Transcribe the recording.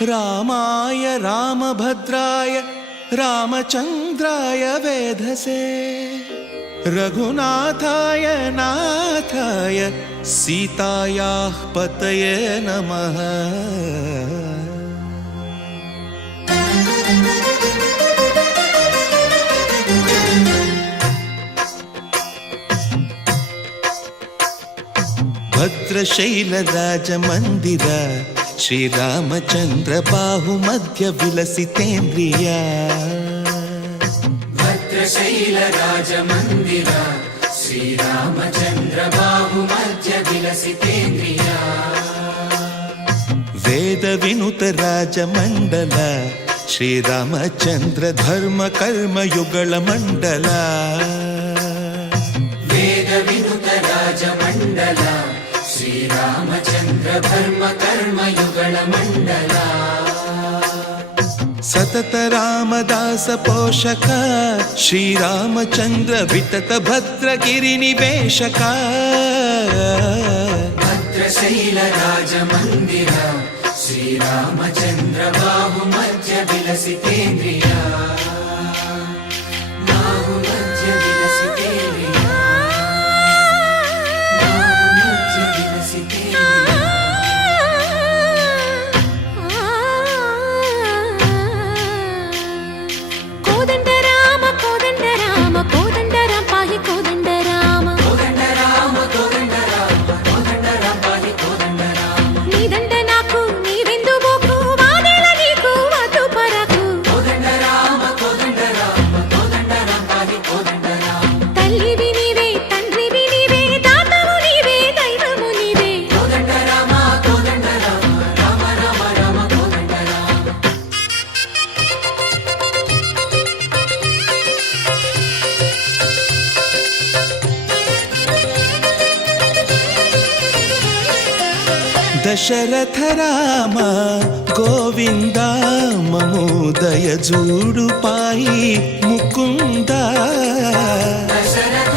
रामाय रामभद्राय रामचन्द्राय वेधसे रघुनाथाय नाथाय सीतायाः पतये नमः। भद्रशैलराजमन्दिर श्रीरामचन्द्र बाहुमध्य विलसितेन्द्रिया। भद्रशैलराजमन्दिर श्रीरामचन्द्र बाहुमध्य विलसितेन्द्रिया। वेदविनुत राजमण्डल श्रीरामचन्द्र धर्म कर्म युगल मण्डल। वेदविनुत राजमण्डल श्रीरामचन्द्र धर्म कर्म युगल मण्डल। सतत रामदास पोषक श्रीरामचन्द्र वितत भद्रगिरि निवेशक। भद्रशैल राजमन्दिर श्रीरामचन्द्र बाहुमध्य विलसितेन्द्रिया। बाहुमध्य विलसितेन्द्रिया। बाहुमध्य विलसितेन्द्रिया। कोदंड राम कोदंड राम कोदंड राम पाहि कोदंड राम। कोदंड राम कोदंड राम कोदंड राम पाहि कोदंड राम। नी दंड नाकु नी विंदु बोकु वादेल नीकु वधु परकु। कोदंड राम पाहि कोदंड राम। तल्लिवि नीवे तंड्रिवि नीवे दातवु नीवे दैवमु नीवे। कोदंड राम राम राम राम कोदंड राम। दशरथ राम गोविंद ममोदय जूडु पाई मुकुंद। दशरथ